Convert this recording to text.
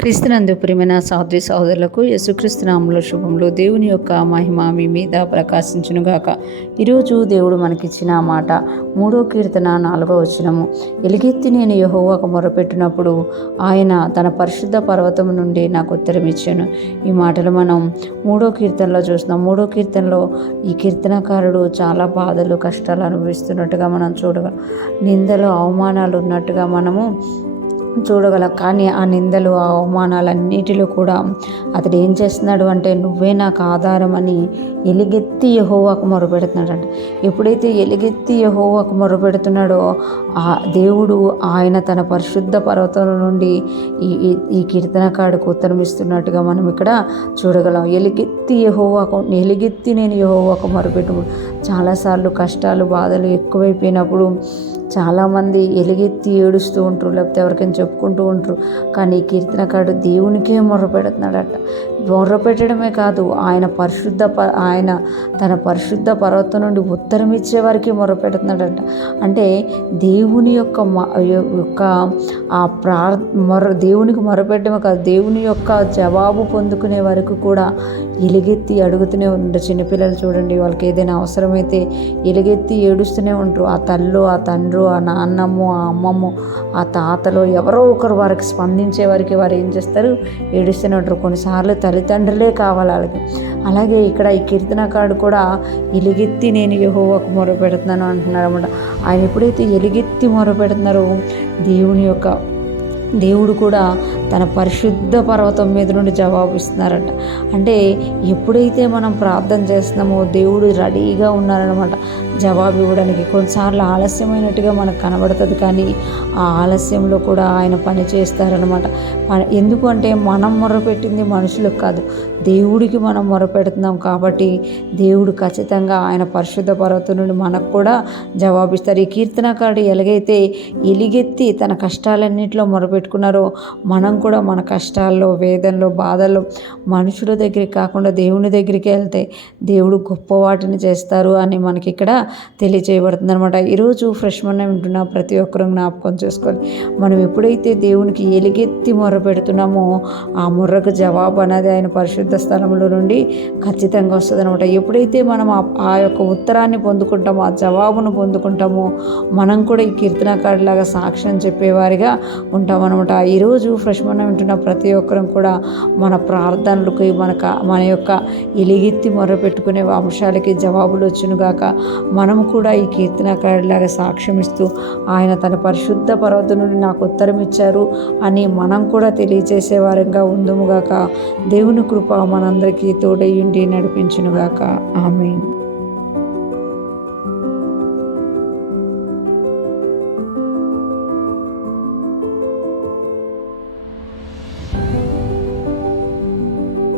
క్రీస్తునందు ప్రియమైన సహోదరి సహోదరులకు యేసుక్రీస్తు నామములో శుభములు. దేవుని యొక్క మహిమ మీ మీద ప్రకాశించునుగాక. ఈరోజు దేవుడు మనకిచ్చిన మాట 3వ కీర్తన 4వ వచనము. ఎలుగెత్తి నేను యెహోవాకు మొరపెట్టినప్పుడు ఆయన తన పరిశుద్ధ పర్వతం నుండి నాకు ఉత్తరం ఇచ్చాను. ఈ మాటలు మనం 3వ కీర్తనలో చూస్తున్నాం. 3వ కీర్తనలో ఈ కీర్తనకారుడు చాలా బాధలు కష్టాలు అనుభవిస్తున్నట్టుగా మనం చూడగలం. నిందలు అవమానాలు ఉన్నట్టుగా మనము చూడగలం. కానీ ఆ నిందలు ఆ అవమానాలన్నిటిలో కూడా అతడు ఏం చేస్తున్నాడు అంటే, నువ్వే నాకు ఆధారం అని ఎలుగెత్తి యెహోవాకు మొరపెడుతున్నాడంట. ఎప్పుడైతే ఎలుగెత్తి యెహోవాకు మొరపెడుతున్నాడో ఆ దేవుడు ఆయన తన పరిశుద్ధ పర్వతం నుండి ఈ కీర్తనకారుడికి ఉత్తరం ఇస్తున్నట్టుగా మనం ఇక్కడ చూడగలం. ఎలుగెత్తి నేను యెహోవాకు మొరపెట్టు. చాలాసార్లు కష్టాలు బాధలు ఎక్కువైపోయినప్పుడు చాలామంది ఎలుగెత్తి ఏడుస్తూ ఉంటారు, లేకపోతే ఎవరికైనా చెప్పుకుంటూ ఉంటారు. కానీ ఈ కీర్తనకారుడు దేవునికే మొర్రపెడుతున్నాడట. మొర్రపెట్టడమే కాదు, ఆయన తన పరిశుద్ధ పర్వతం నుండి ఉత్తరం ఇచ్చే వారికి మొర్రపెడుతున్నాడట. అంటే దేవుని యొక్క దేవునికి మొరపెట్టడమే కాదు, దేవుని యొక్క జవాబు పొందుకునే వరకు కూడా ఎలుగెత్తి అడుగుతూనే ఉంటారు. చిన్నపిల్లలు చూడండి, వాళ్ళకి ఏదైనా అవసరమైతే ఎలుగెత్తి ఏడుస్తూనే ఉంటారు. ఆ తల్లు, ఆ తండ్రి, ఆ నాన్నమ్మ, ఆ అమ్మమ్మ, ఆ తాతలో ఎవరో ఒకరు వారికి స్పందించే వారికి వారు ఏం చేస్తారు, ఏడుస్తూనే ఉంటారు. కొన్నిసార్లు తల్లిదండ్రులే కావాలి వాళ్ళకి. అలాగే ఇక్కడ ఈ కీర్తనకారుడు కూడా ఎలుగెత్తి నేను యెహోవాకు మొరపెడుతున్నాను అంటున్నారు అన్నమాట. ఆయన ఎప్పుడైతే ఎలుగెత్తి మొరపెడుతున్నారో దేవుడు కూడా తన పరిశుద్ధ పర్వతం మీద నుండి జవాబు ఇస్తున్నారట. అంటే ఎప్పుడైతే మనం ప్రార్థన చేస్తున్నామో దేవుడు రెడీగా ఉన్నారనమాట జవాబు ఇవ్వడానికి. కొన్నిసార్లు ఆలస్యమైనట్టుగా మనకు కనబడుతుంది, కానీ ఆ ఆలస్యంలో కూడా ఆయన పని చేస్తారనమాట. ఎందుకు అంటే మనం మొరపెట్టింది మనుషులకు కాదు, దేవుడికి మనం మొరపెడుతున్నాం కాబట్టి దేవుడు ఖచ్చితంగా ఆయన పరిశుద్ధ పర్వతం నుండి మనకు కూడా జవాబిస్తారు. ఈ కీర్తనకారుడు ఎలాగైతే ఎలుగెత్తి తన కష్టాలన్నింటిలో మొరపెట్టుకున్నారో, మనం కూడా మన కష్టాల్లో, వేదనలో, బాధల్లో మనుషుల దగ్గరికి కాకుండా దేవుని దగ్గరికి వెళ్తే దేవుడు గొప్ప వాటిని చేస్తారు అని మనకి ఇక్కడ తెలియజేయబడుతుంది అనమాట. ఈరోజు ఫ్రెష్ మన్నా వింటున్న ప్రతి ఒక్కరూ జ్ఞాపకం చేసుకోవాలి. మనం ఎప్పుడైతే దేవునికి ఎలుగెత్తి మొర పెడుతున్నామో ఆ మొర్రకు జవాబు అనేది ఆయన పరిశుద్ధ స్థలంలో నుండి ఖచ్చితంగా వస్తుంది అనమాట. ఎప్పుడైతే మనం ఆ యొక్క ఉత్తరాన్ని పొందుకుంటామో, ఆ జవాబును పొందుకుంటామో, మనం కూడా ఈ కీర్తనకారులాగా సాక్ష్యం చెప్పేవారిగా ఉంటామన్నమాట. ఈరోజు ఫ్రెష్ మన్నా వింటున్న ప్రతి ఒక్కరం కూడా మన ప్రార్థనలకు మన యొక్క ఎలుగెత్తి మొర పెట్టుకునే అంశాలకి జవాబులు వచ్చునుగాక. మనము కూడా ఈ కీర్తనకారులాగా సాక్ష్యం ఇస్తూ ఆయన తన పరిశుద్ధ పర్వతం నుండి నాకు ఉత్తరం ఇచ్చారు అని మనం కూడా తెలియజేసే వారంగా ఉందుముగాక. దేవుని కృప మనందరికీ తోడయ్యుండి నడిపించునుగాక. ఆమేన్.